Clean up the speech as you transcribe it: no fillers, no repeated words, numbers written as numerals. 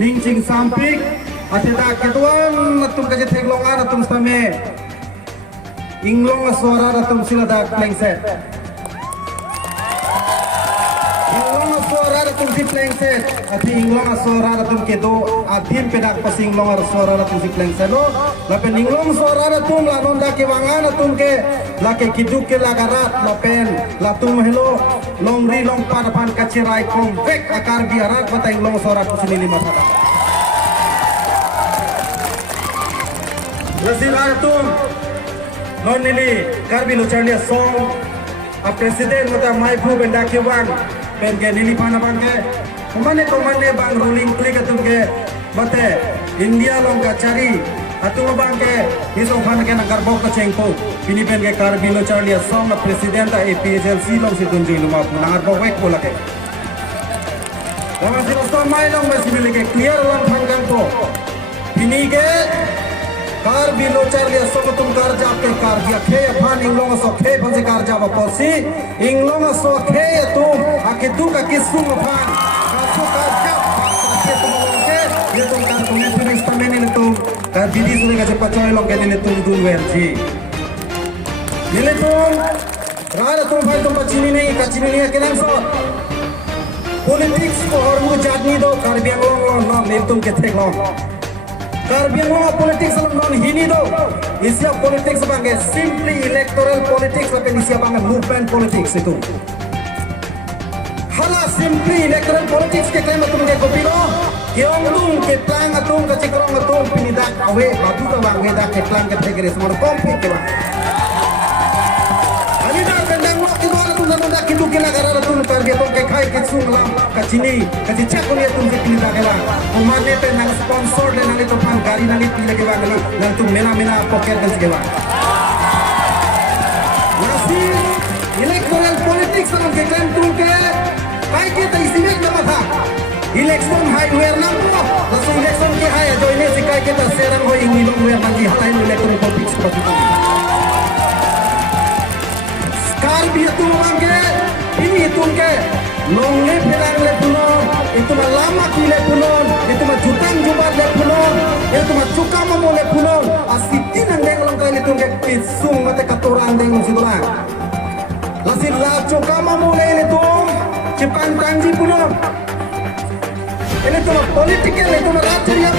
Ning sampik ateda ketuan atum kaje teglongan atum stame inglong suara atum silada plengset inglong suara atum si plengset ati inglong suara atum kedo adim pedak pas inglong suara atum si plengset lo lapen inglong suara atum lanon da ke wangan atum ke lake kiduk ke lagarat lapen latum hello longri long pan kacirai kong vek akar biarak bata inglong suara atum sini lima sata Lazim Artum non nili karbi lucharlia song a president mata mai pu benda ke wan ben ke nili pana bang ke komane bang ruling klik atum ke bate India long ka cari atum bang ke isong pan ke nagar bok ka chengpo pini ben ke karbi lucharlia song a president a APHLC long si tunjui luma nagar bok wek bola ke Ramasi rosto mai long masih milik clear long thanggang po pini ke car भी लोचर लिया सब तुम कार जाके कार दिया खे भान इंग्लोंग सो खे भंसे कार जावा पॉलिसी इंग्लोंग सो खे तुम आके तू का किस्सू भान कासू कार जा के तुम लोग के ये तुम कार तुम्हें फिर इस समय ने तुम कार दीदी सुने का जब पचोए लोग के ने तुम दूर वेंची ये तुम रात तुम भाई तुम पचीनी नहीं कचीनी नहीं अकेले सो पॉलिटिक्स को और मुझे जादनी दो कार भी अंगलोंग ना मेरे तुम के थे लोग Karbiang politics alam non hini do. Isia politics bangke simply electoral politics tapi isia bangke movement politics itu. Hala simply electoral politics ke klaim atum ke kopiro. Keong tung ke tlang atum ke cikrong atum pinidak awe batu ka bangke dak ke tlang ke tegere semua komplit ke bang. Ani dak kendang lo ki dua atum dan dak kitu ke negara atum tarbiang atum ke khai ke sunglam ke sini ke cicak ko ni atum ke pinidak ke bang. Umane pe nang sponsor de nang itu pan gari nang itu lagi bang nang tu mena poker kan sih bang. Masih electoral politics alam ke klaim tu ke kai kita istimewa nama tha. Election highway nang po. Langsung election ke hai jo ini si kai kita serang ho ini long wer nang di halain electoral politics seperti itu. Sekar bi tu bang ke ini tu ke long le perang le punon itu lama ki le punon itu jutang jumat le punon itu cuka mo le punon asiti nang deng long kali tu ke pisung mate katurang deng situlang lasin la cuka mo le itu cipan tangji punon ini tu political itu rakyat